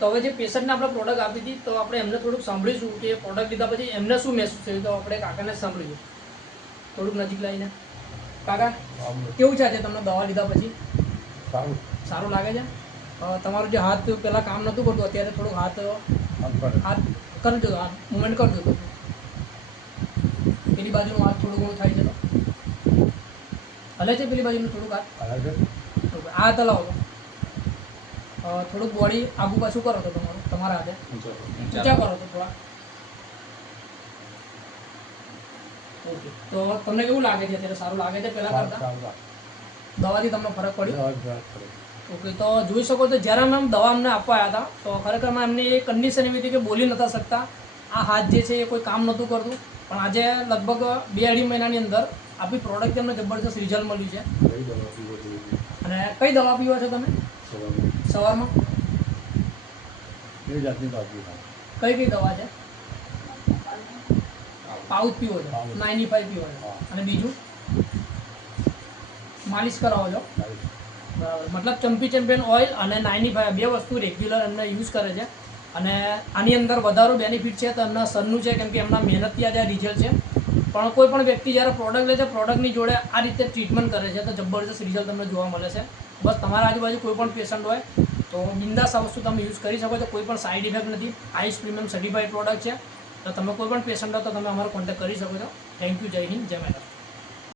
તો હવે જે પેશન્ટને આપણે પ્રોડક્ટ આપી હતી તો આપણે એમને થોડુંક સાંભળીશું કે પ્રોડક્ટ લીધા પછી એમને શું મહેસૂસ થયું. તો આપણે કાકાને સાંભળીશું થોડુંક નજીક લાવીને. કાકા કેવું છે આજે તમને દવા લીધા પછી? સારું લાગે છે. તમારું જે હાથ પહેલાં કામ નહોતું કરતું, અત્યારે થોડુંક હાથ કરજો, હાથ મુવમેન્ટ કરજો. તો પેલી બાજુનું હાથ થોડું ઘણું થાય છે તો હલે છે, પેલી બાજુનું થોડુંક હાથ આ હાથ હલાવો તો થોડુંક બોડી આગુ પાછું કરો તો તમારા હાથે ઊંચા કરો તો થોડા. ઓકે, તો તમને કેવું લાગે છે અત્યારે? સારું લાગે છે પહેલાં કરતાં? દવાથી તમને ફરક પડ્યો? ઓકે, તો જોઈ શકો તો જ્યારે અમે દવા અમને આપવા આવ્યા હતા તો ખરેખરમાં એમની એ કન્ડિશન એવી હતી કે બોલી નહોતા શકતા. આ હાથ જે છે એ કોઈ કામ નહોતું કરતું. પણ આજે લગભગ 2-2.5 મહિનાની અંદર આપણી પ્રોડક્ટ એમને જબરદસ્ત રિઝલ્ટ મળ્યું છે. અને કઈ દવા પીવો છો તમે સવારમાં? કઈ કઈ દવા છે? પાઉચ પીવો છો, 95 પીવો છો, અને બીજું માલિશ કરાવો છો? બરાબર. મતલબ ચેમ્પિયન ઓઇલ અને 95 બે વસ્તુ રેગ્યુલર એમને યુઝ કરે છે. અને આની અંદર વધારો બેનિફિટ છે તો એમના સનનું છે, કેમ કે એમના મહેનતથી આજે આ રિઝલ્ટ છે. પણ કોઈ પણ વ્યક્તિ જ્યારે પ્રોડક્ટ લે છે, પ્રોડક્ટની જોડે આ રીતે ટ્રીટમેન્ટ કરે છે તો જબરદસ્ત રિઝલ્ટ તમને જોવા મળે છે. બસ તમારા આજુબાજુ કોઈ પણ પેશન્ટ હોય તો બિંદાસ આ વસ્તુ તમે યુઝ કરી શકો છો. કોઈ પણ સાઇડ ઇફેક્ટ નથી. આઈસ પ્રીમિયમ સર્ટિફાઈડ પ્રોડક્ટ છે. તો તમે કોઈ પણ પેશન્ટ હો તો તમે અમારો કોન્ટેક્ટ કરી શકો છો. Thank you. જય હિન્દ, જય મહારાષ્ટ્ર.